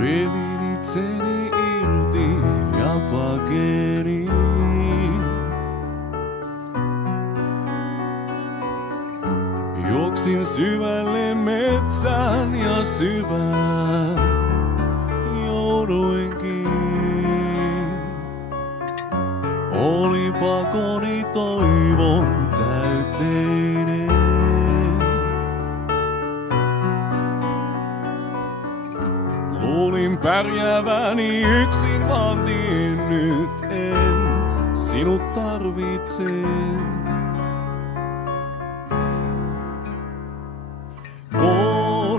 Revin itseni irti ja pakenin. Juoksin syvälle metsään ja syvään jouduinkin. Olipa koni toivon täyteinen. Luulin pärjääväni yksin, vaan tiennyt en sinut tarvitsen.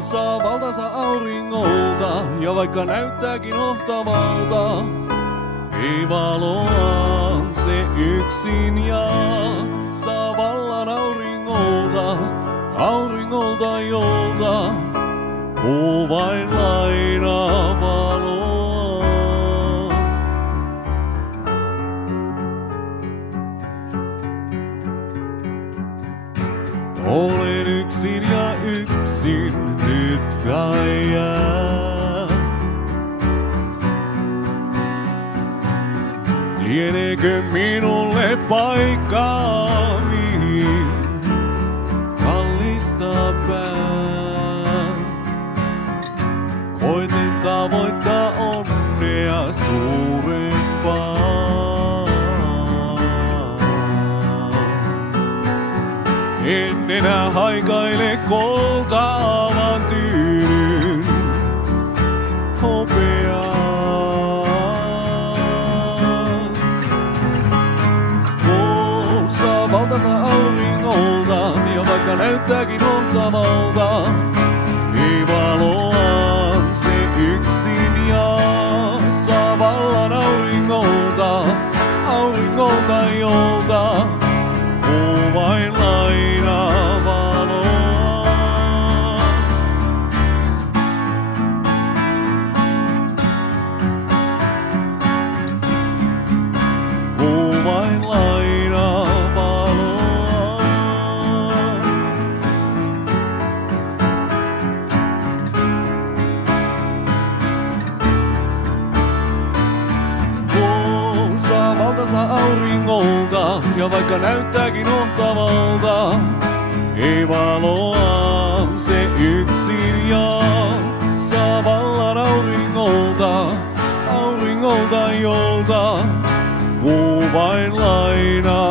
Saa valtansa auringolta, ja vaikka näyttääkin ohtavalta, ei valoaan se yksin jaa. Saa vallan auringolta jolta, kuu vain lainaa valoa. Olen yksin ja yksin nyt kai jää. Lieneekö minulle paikkaa, mihin kallistaa pään? Koitin tavoittaa onnea suurempaa. En enää haikaile koltaa, vaan tyydyn hopeaan. Kuu saa valtansa auringolta, ja vaikka näyttääkin ohtavalta, ei valoaan se yksin jaa. Saa vallan auringolta jolta, kuu vain lainaa valoa. Kuu vain lainaa valoa. Kuu saa valtansa auringolta, ja vaikka näyttääkin ohtavalta, ei valoa se yksin jaa. Saa vallan auringolta jolta, kuu vain lainaa.